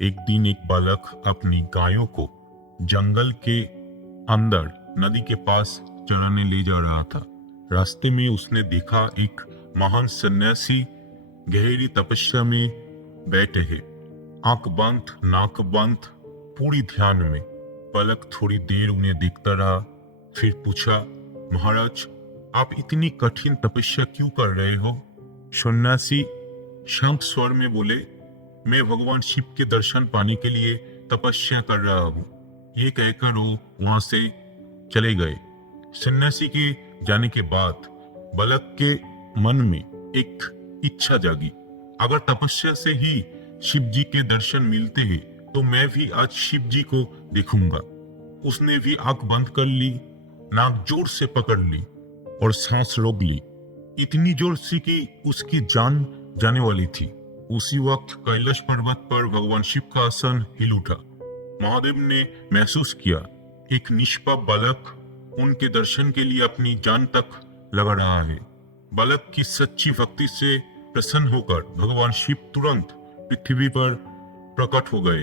एक दिन एक बालक अपनी गायों को जंगल के अंदर नदी के पास चराने ले जा रहा था। रास्ते में उसने देखा एक महान सन्यासी गहरी तपस्या में बैठे हैं, आंख बंद नाक बंद, पूरी ध्यान में। बालक थोड़ी देर उन्हें देखता रहा, फिर पूछा, महाराज, आप इतनी कठिन तपस्या क्यों कर रहे हो? सन्यासी शांत स्वर में बोले, मैं भगवान शिव के दर्शन पाने के लिए तपस्या कर रहा हूँ। ये कहकर वो वहां से चले गए। सन्यासी के जाने के बाद बालक के मन में एक इच्छा जागी, अगर तपस्या से ही शिव जी के दर्शन मिलते हैं तो मैं भी आज शिव जी को देखूंगा। उसने भी आंख बंद कर ली, नाक जोर से पकड़ ली और सांस रोक ली, इतनी जोर से कि उसकी जान जाने वाली थी। उसी वक्त कैलाश पर्वत पर भगवान शिव का आसन हिल उठा। महादेव ने महसूस किया एक निष्पाप बालक उनके दर्शन के लिए अपनी जान तक लगा रहा है। बालक की सच्ची भक्ति से प्रसन्न होकर भगवान शिव तुरंत पृथ्वी पर प्रकट हो गए।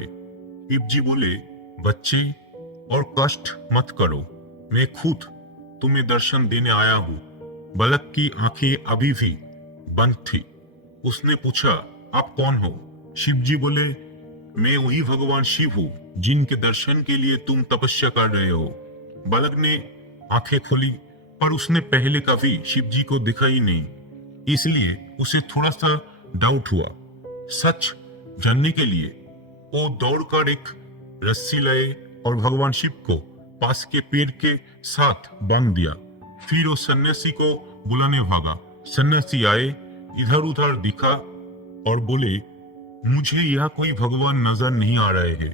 शिव जी बोले, बच्चे और कष्ट मत करो, मैं खुद तुम्हें दर्शन देने आया हूँ। बालक की आंखें अभी भी बंद थी। उसने पूछा, आप कौन हो? शिव जी बोले, मैं वही भगवान शिव हूँ जिनके दर्शन के लिए तुम तपस्या कर रहे हो। बालक ने आंखें खोली, पर उसने पहले कभी शिव जी को देखा ही नहीं, इसलिए उसे थोड़ा सा डाउट हुआ। सच जानने के लिए वो दौड़कर एक रस्सी लाए और भगवान शिव को पास के पेड़ के साथ बांध दिया। फिर वो सन्यासी को बुलाने भागा। सन्यासी आए, इधर उधर दिखा और बोले, मुझे यहाँ कोई भगवान नजर नहीं आ रहे हैं।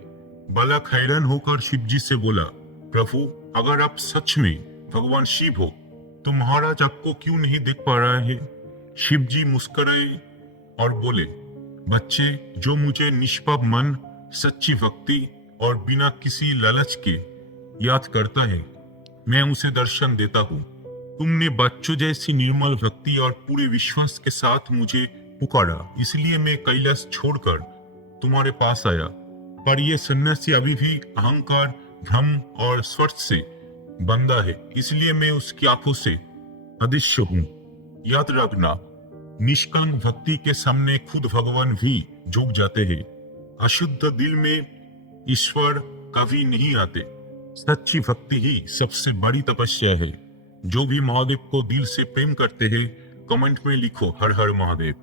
बालक हैरान होकर शिव जी से बोला, प्रभु, अगर आप सच में भगवान शिव हो तो महाराज आपको क्यों नहीं देख पा रहे हैं? शिव जी मुस्कुराए और बोले, बच्चे, जो मुझे निष्पाप मन, सच्ची भक्ति और बिना किसी लालच के याद करता है, मैं उसे दर्शन देता हूँ। तुमने बच्चों जैसी निर्मल भक्ति और पूरे विश्वास के साथ मुझे पुकारा, इसलिए मैं कैलाश छोड़कर तुम्हारे पास आया। पर यह सन्यासी अभी भी अहंकार, भ्रम और स्वार्थ से बंधा है, इसलिए मैं उसकी आंखों से अदृश्य हूँ। याद रखना, निष्काम भक्ति के सामने खुद भगवान भी झुक जाते हैं। अशुद्ध दिल में ईश्वर कभी नहीं आते। सच्ची भक्ति ही सबसे बड़ी तपस्या है। जो भी महादेव को दिल से प्रेम करते हैं, कमेंट में लिखो, हर हर महादेव।